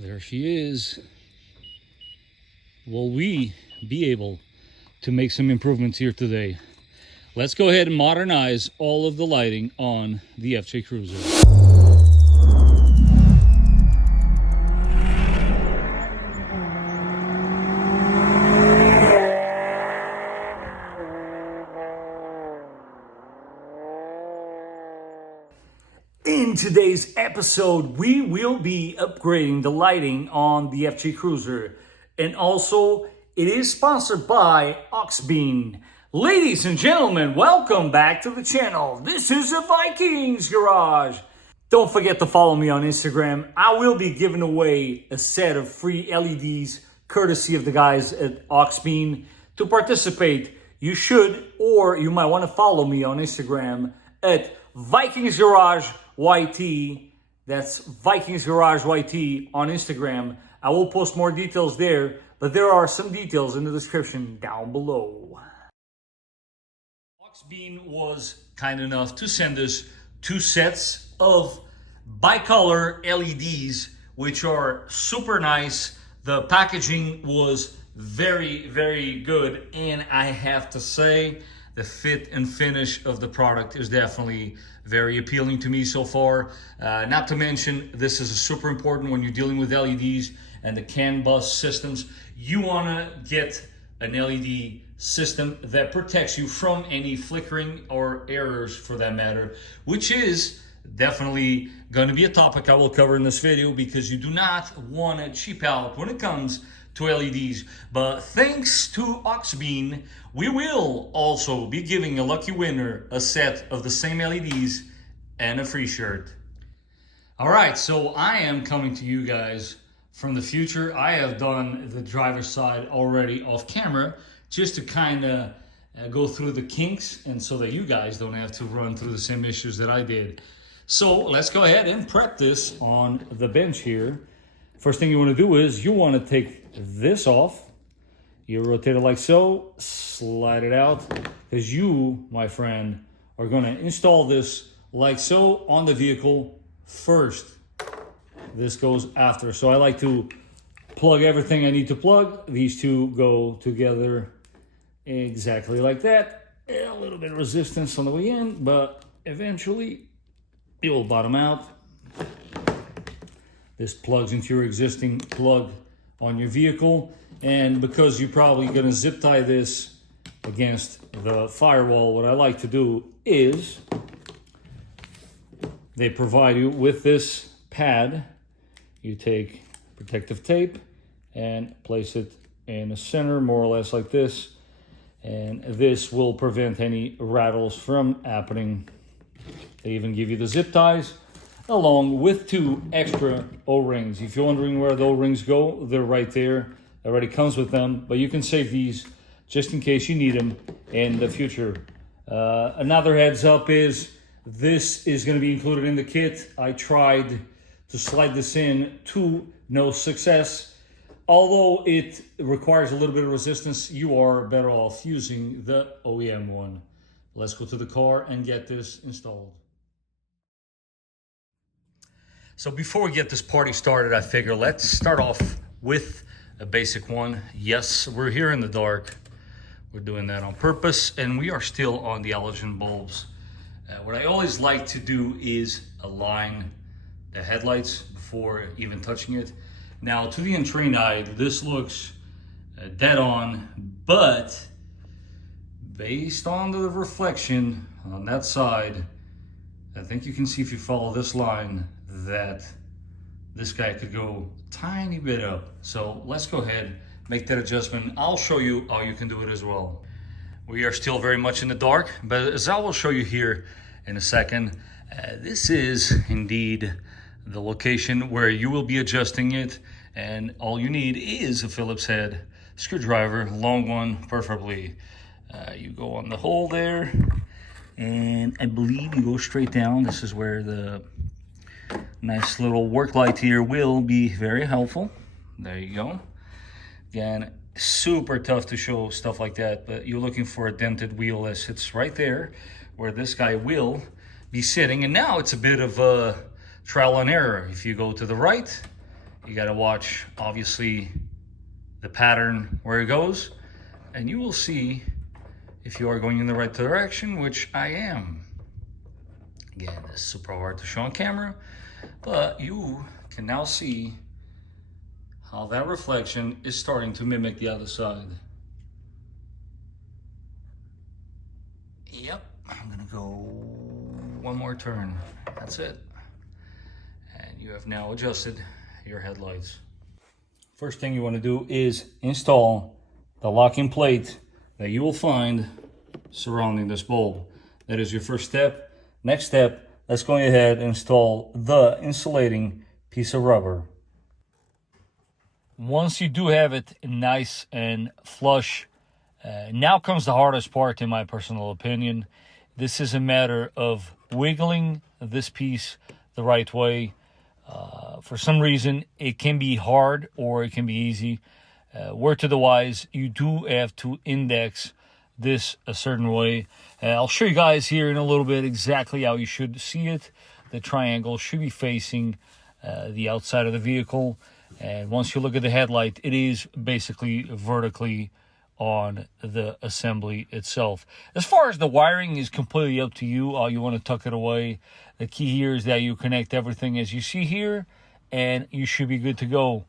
There she is. Will we be able to make some improvements here today? Let's go ahead and modernize all of the lighting on the FJ Cruiser. In today's episode, we will be upgrading the lighting on the FJ Cruiser. And also, it is sponsored by Auxbeam. Ladies and gentlemen, welcome back to the channel. This is a Vikings garage. Don't forget to follow me on Instagram. I will be giving away a set of free LEDs courtesy of the guys at Auxbeam. To participate, you should, or you might want to follow me on Instagram at Vikings Garage YT. That's Vikings Garage YT on Instagram. I will post more details there, but there are some details in the description down below. Auxbeam was kind enough to send us 2 sets of bicolor LEDs, which are super nice. The packaging was very, very good, and I have to say, the fit and finish of the product is definitely very appealing to me so far. Not to mention, this is super important when you're dealing with LEDs and the CAN bus systems. You want to get an LED system that protects you from any flickering or errors for that matter, which is definitely going to be a topic I will cover in this video, because you do not want to cheap out when it comes to LEDs. But thanks to Auxbeam, we will also be giving a lucky winner a set of the same LEDs and a free shirt. All right, so I am coming to you guys from the future. I have done the driver's side already off camera, just to kind of go through the kinks, and so that you guys don't have to run through the same issues that I did. So let's go ahead and prep this on the bench here. First thing you want to do is you want to take this off. You rotate it like so, slide it out, because you, my friend, are going to install this like so on the vehicle first. This goes after. So I like to plug everything I need to plug. These two go together exactly like that. A little bit of resistance on the way in, but eventually it will bottom out. This plugs into your existing plug on your vehicle. And because you're probably going to zip tie this against the firewall, what I like to do is they provide you with this pad. You take protective tape and place it in the center, more or less like this. And this will prevent any rattles from happening. They even give you the zip ties along with 2 extra O-rings. If you're wondering where the O-rings go, they're right there. It already comes with them, but you can save these just in case you need them in the future. Another heads up is this is going to be included in the kit. I tried to slide this in to no success. Although it requires a little bit of resistance, you are better off using the OEM one. Let's go to the car and get this installed. So before we get this party started, I figure let's start off with a basic one. Yes, we're here in the dark. We're doing that on purpose, and we are still on the halogen bulbs. What I always like to do is align the headlights before even touching it. Now, to the untrained eye, this looks dead on, but based on the reflection on that side, I think you can see if you follow this line that this guy could go a tiny bit up. So let's go ahead, make that adjustment. I'll show you how you can do it as well. We are still very much in the dark, but as I will show you here in a second, this is indeed the location where you will be adjusting it, and all you need is a Phillips head screwdriver, long one preferably. You go on the hole there, and I believe you go straight down. This is where the nice little work light here will be very helpful. There you go. Again, super tough to show stuff like that, but you're looking for a dented wheel that sits right there where this guy will be sitting. And now it's a bit of a trial and error. If you go to the right, You got to watch, obviously, the pattern where it goes, and you will see if you are going in the right direction, which I am. Again, this is super hard to show on camera, but you can now see how that reflection is starting to mimic the other side. Yep, I'm gonna go one more turn. That's it. And you have now adjusted your headlights. First thing you want to do is install the locking plate that you will find surrounding this bulb. That is your first step. Next step, let's go ahead and install the insulating piece of rubber. Once you do have it nice and flush, now comes the hardest part, in my personal opinion. This is a matter of wiggling this piece the right way. For some reason, it can be hard or it can be easy. Word to the wise, you do have to index this a certain way. I'll show you guys here in a little bit exactly how you should see it. The triangle should be facing the outside of the vehicle. And once you look at the headlight, it is basically vertically on the assembly itself. As far as the wiring is completely up to you, how you want to tuck it away. The key here is that you connect everything as you see here, and you should be good to go.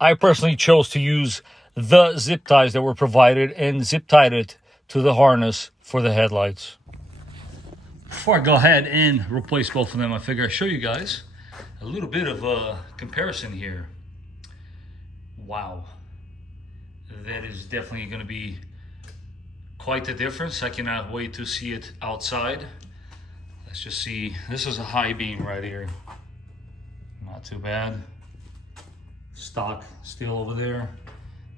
I personally chose to use the zip ties that were provided and zip tied it to the harness for the headlights. Before I go ahead and replace both of them, I figure I'd show you guys a little bit of a comparison here. Wow, that is definitely going to be quite the difference. I cannot wait to see it outside. Let's just see. This is a high beam right here. Not too bad. Stock still over there.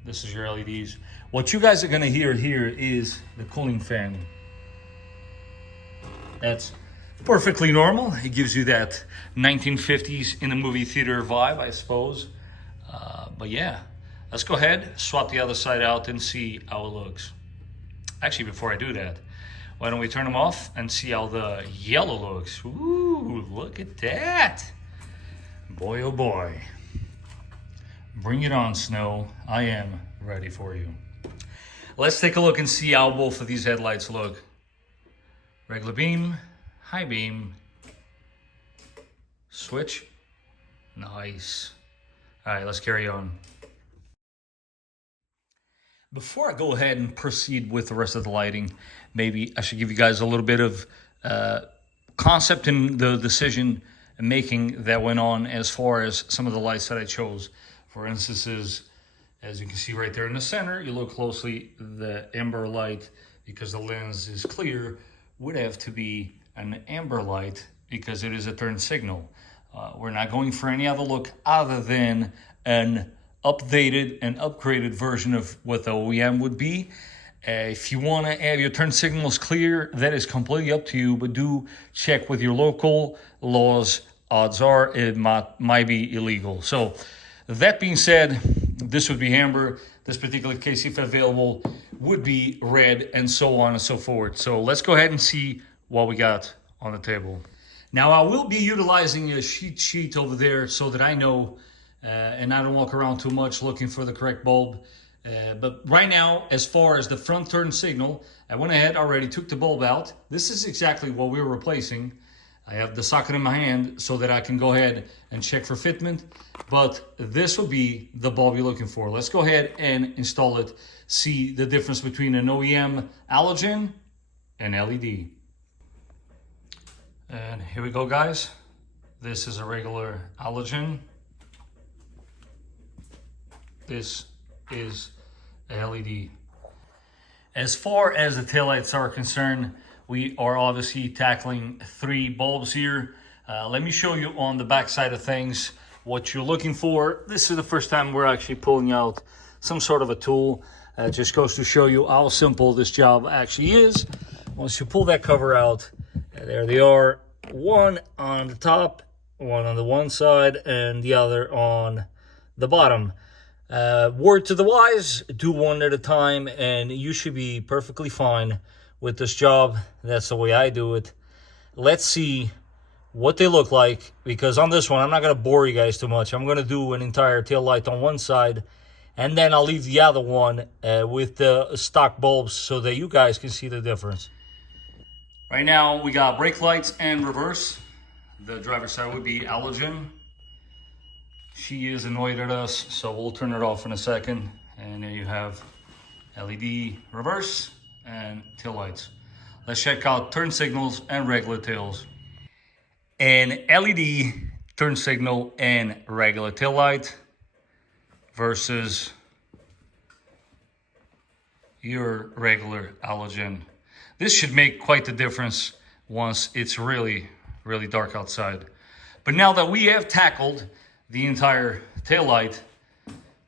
This is your LEDs. What you guys are going to hear here is the cooling fan. That's perfectly normal. It gives you that 1950s in the movie theater vibe, I suppose. But yeah, let's go ahead, swap the other side out and see how it looks. Actually, before I do that, why don't we turn them off and see how the yellow looks? Ooh, look at that. Boy, oh boy. Bring it on, Snow. I am ready for you. Let's take a look and see how both of these headlights look. Regular beam, high beam, switch. Nice. All right, let's carry on. Before I go ahead and proceed with the rest of the lighting, maybe I should give you guys a little bit of concept in the decision making that went on as far as some of the lights that I chose. For instance, as you can see right there in the center, you look closely, the amber light, because the lens is clear, would have to be an amber light because it is a turn signal. We're not going for any other look other than an updated and upgraded version of what the OEM would be. If you want to have your turn signals clear, that is completely up to you, but do check with your local laws. Odds are it might be illegal. So that being said, this would be amber. This particular case, if available, would be red, and so on and so forth. So let's go ahead and see what we got on the table. Now, I will be utilizing a cheat sheet over there so that I know and I don't walk around too much looking for the correct bulb. But right now, as far as the front turn signal, I went ahead, already took the bulb out. This is exactly what we're replacing. I have the socket in my hand so that I can go ahead and check for fitment. But this will be the bulb you're looking for. Let's go ahead and install it. See the difference between an OEM halogen and LED. And here we go, guys. This is a regular halogen. This is a LED. As far as the taillights are concerned, we are obviously tackling 3 bulbs here. Let me show you on the back side of things what you're looking for. This is the first time we're actually pulling out some sort of a tool. It just goes to show you how simple this job actually is. Once you pull that cover out, there they are. One on the top, one on the one side, and the other on the bottom. Word to the wise, do one at a time, and you should be perfectly fine with this job. That's the way I do it. Let's see what they look like, because on this one, I'm not going to bore you guys too much. I'm going to do an entire tail light on one side, and then I'll leave the other one with the stock bulbs so that you guys can see the difference. Right now, we got brake lights and reverse. The driver's side would be halogen. She is annoyed at us, so we'll turn it off in a second. And there you have LED reverse and tail lights. Let's check out turn signals and regular tails. An LED turn signal and regular tail light versus your regular halogen. This should make quite the difference once it's really, really dark outside. But now that we have tackled the entire tail light,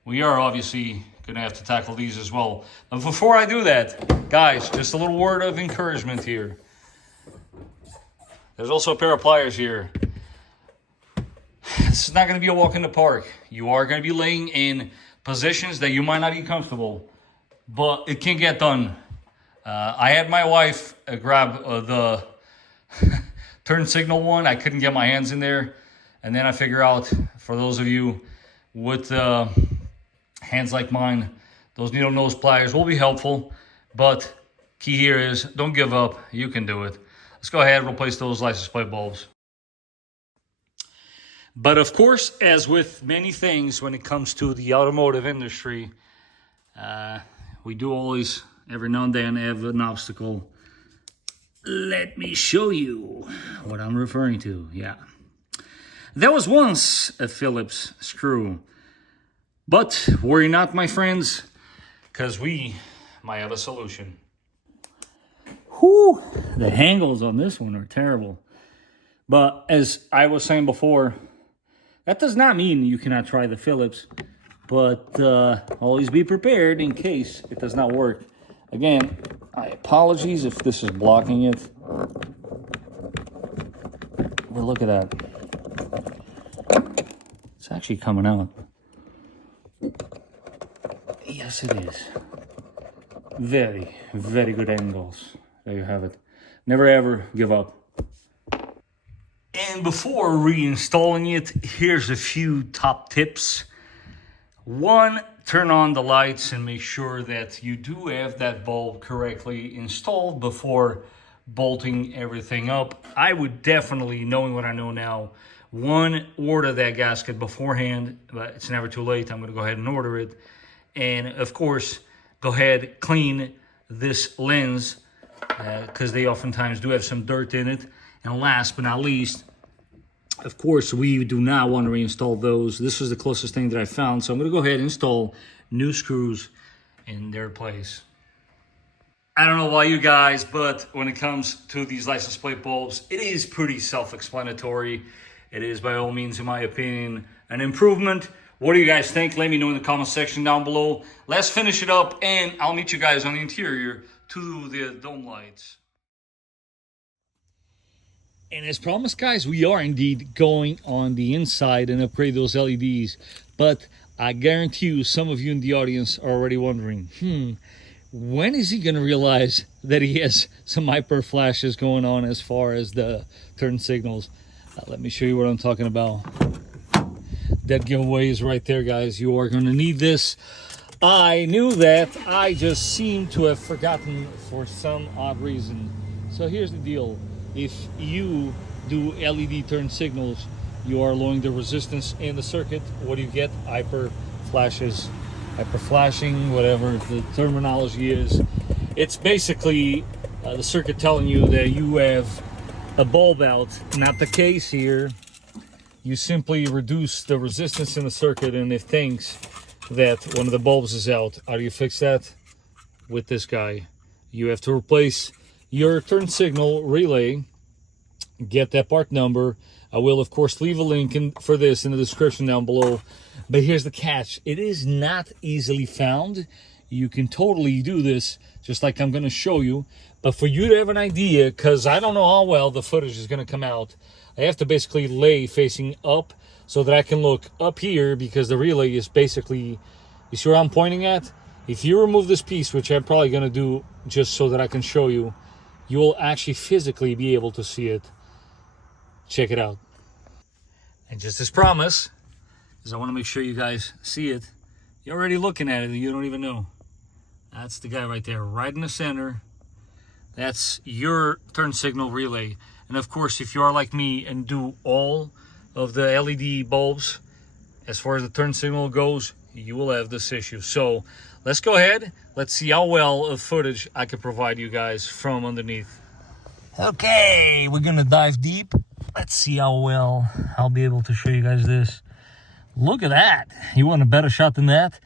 we are obviously gonna have to tackle these as well. But before I do that, guys, just a little word of encouragement here. There's also a pair of pliers here. This is not going to be a walk in the park. You are going to be laying in positions that you might not be comfortable, but it can get done. I had my wife grab the turn signal one. I couldn't get my hands in there. And then I figure out, for those of you with hands like mine, those needle nose pliers will be helpful. But key here is don't give up. You can do it. Let's go ahead and replace those license plate bulbs. But of course, as with many things when it comes to the automotive industry, we do always, every now and then, have an obstacle. Let me show you what I'm referring to. Yeah. There was once a Phillips screw. But worry not, my friends, because we might have a solution. Whew, the angles on this one are terrible. But as I was saying before, that does not mean you cannot try the Phillips. But always be prepared in case it does not work. Again, my apologies if this is blocking it. But look at that. It's actually coming out. Yes, it is. Very, very good angles. There you have it. Never ever give up. And before reinstalling it, here's a few top tips. One, turn on the lights and make sure that you do have that bulb correctly installed before bolting everything up. I would definitely, knowing what I know now, one, order that gasket beforehand, but it's never too late. I'm going to go ahead and order it. And of course, go ahead, clean this lens because they oftentimes do have some dirt in it. And last but not least, of course, we do not want to reinstall those. This was the closest thing that I found. So I'm going to go ahead and install new screws in their place. I don't know about you guys, but when it comes to these license plate bulbs, it is pretty self-explanatory. It is, by all means, in my opinion, an improvement. What do you guys think? Let me know in the comment section down below. Let's finish it up, and I'll meet you guys on the interior to the dome lights. And as promised, guys, we are indeed going on the inside and upgrade those LEDs. But I guarantee you, some of you in the audience are already wondering, when is he going to realize that he has some hyper flashes going on as far as the turn signals? Let me show you what I'm talking about. That giveaway is right there, guys. You are going to need this. I knew that. I just seem to have forgotten for some odd reason. So here's the deal. If you do LED turn signals, you are lowering the resistance in the circuit. What do you get? Hyper flashes, hyper flashing, whatever the terminology is. It's basically the circuit telling you that you have a bulb out. Not the case here. You simply reduce the resistance in the circuit, and it thinks that one of the bulbs is out. How do you fix that? With this guy. You have to replace your turn signal relay. Get that part number. I will, of course, leave a link for this in the description down below. But here's the catch. It is not easily found. You can totally do this, just like I'm going to show you. But for you to have an idea, because I don't know how well the footage is going to come out, I have to basically lay facing up so that I can look up here, because the relay is basically, you see where I'm pointing at? If you remove this piece, which I'm probably going to do just so that I can show you, you will actually physically be able to see it. Check it out. And just as promised, because I want to make sure you guys see it. You're already looking at it and you don't even know. That's the guy right there, right in the center. That's your turn signal relay. And of course, if you are like me and do all of the LED bulbs, as far as the turn signal goes, you will have this issue. So let's go ahead. Let's see how well of footage I can provide you guys from underneath. Okay, we're gonna dive deep. Let's see how well I'll be able to show you guys this. Look at that. You want a better shot than that?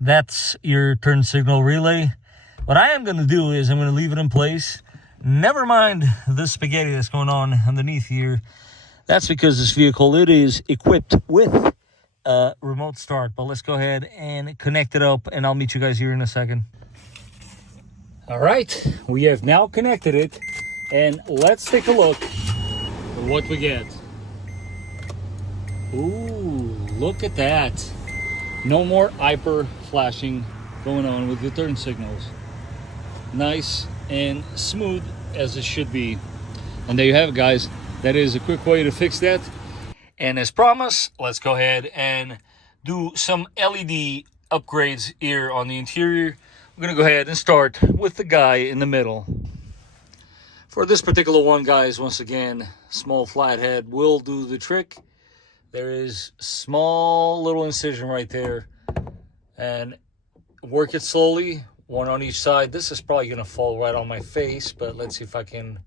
That's your turn signal relay. What I am going to do is I'm going to leave it in place. Never mind the spaghetti that's going on underneath here. That's because this vehicle, it is equipped with a remote start. But let's go ahead and connect it up and I'll meet you guys here in a second. All right, we have now connected it. And let's take a look at what we get. Ooh, look at that. No more hyper flashing going on with the turn signals. Nice and smooth as it should be. And there you have it, guys. That is a quick way to fix that. And as promised, let's go ahead and do some LED upgrades here on the interior. We're gonna go ahead and start with the guy in the middle. For this particular one, guys, once again, small flathead will do the trick. There is small little incision right there, and work it slowly, one on each side. This is probably gonna fall right on my face, but let's see if I can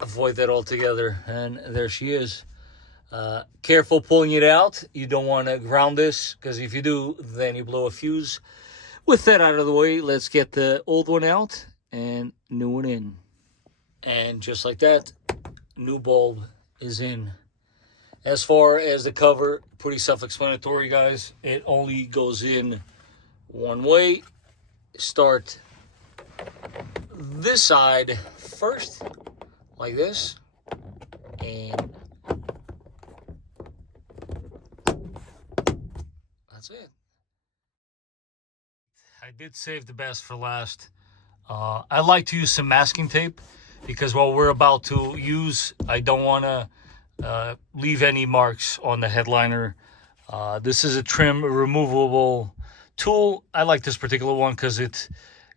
avoid that altogether. And there she is. Careful pulling it out. You don't want to ground this, because if you do, then you blow a fuse. With that out of the way, let's get the old one out and new one in. And just like that, new bulb is in. As far as the cover, pretty self-explanatory, guys. It only goes in one way. Start this side first, like this. And that's it. I did save the best for last. I like to use some masking tape, because what we're about to use, I don't want to leave any marks on the headliner. This is a trim removable tool. I like this particular one because it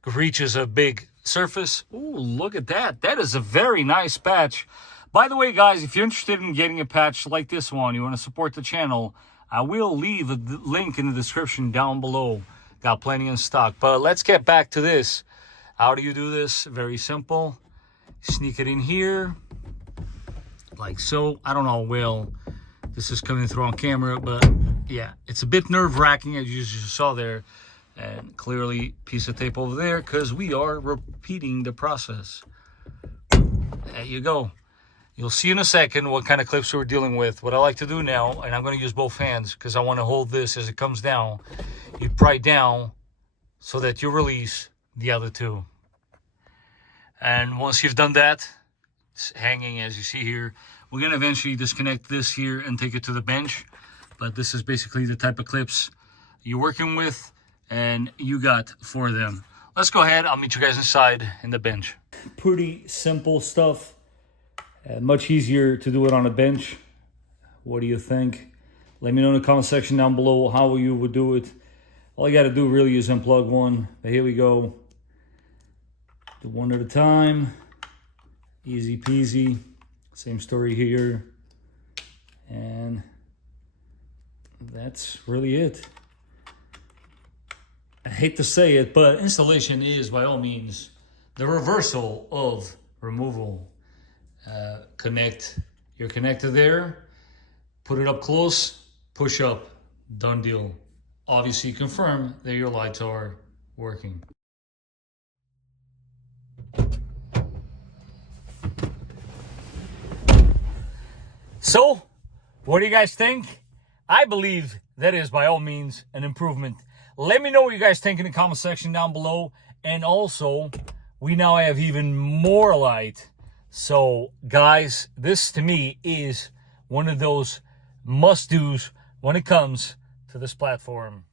reaches a big surface. Ooh, look at that. That is a very nice patch. By the way, guys, if you're interested in getting a patch like this one, you want to support the channel, I will leave a link in the description down below. Got plenty in stock. But let's get back to this. How do you do this? Very simple. Sneak it in here, like so. I don't know how well this is coming through on camera, but yeah, it's a bit nerve-wracking, as you just saw there. And clearly, piece of tape over there, because we are repeating the process. There you go. You'll see in a second what kind of clips we're dealing with. What I like to do now, and I'm going to use both hands because I want to hold this as it comes down. You pry down so that you release the other two. And once you've done that, it's hanging as you see here. We're going to eventually disconnect this here and take it to the bench. But this is basically the type of clips you're working with and you got for them. Let's go ahead. I'll meet you guys inside in the bench. Pretty simple stuff. Much easier to do it on a bench. What do you think? Let me know in the comment section down below how you would do it. All you got to do really is unplug one. But here we go. Do one at a time. Easy peasy. Same story here. And that's really it. I hate to say it, but installation is by all means the reversal of removal. Connect your connector there, put it up close, push up, done deal. Obviously confirm that your lights are working. So, what do you guys think? I believe that is by all means an improvement. Let me know what you guys think in the comment section down below. And also, we now have even more light. So, guys, this to me is one of those must-dos when it comes to this platform.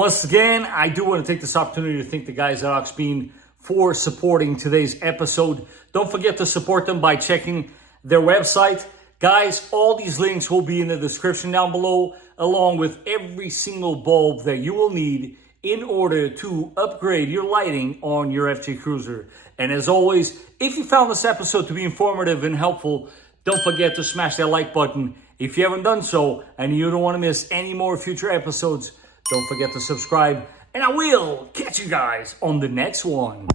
Once again, I do want to take this opportunity to thank the guys at Auxbeam for supporting today's episode. Don't forget to support them by checking their website. Guys, all these links will be in the description down below, along with every single bulb that you will need in order to upgrade your lighting on your FJ Cruiser. And as always, if you found this episode to be informative and helpful, don't forget to smash that like button. If you haven't done so and you don't want to miss any more future episodes, don't forget to subscribe. And I will catch you guys on the next one.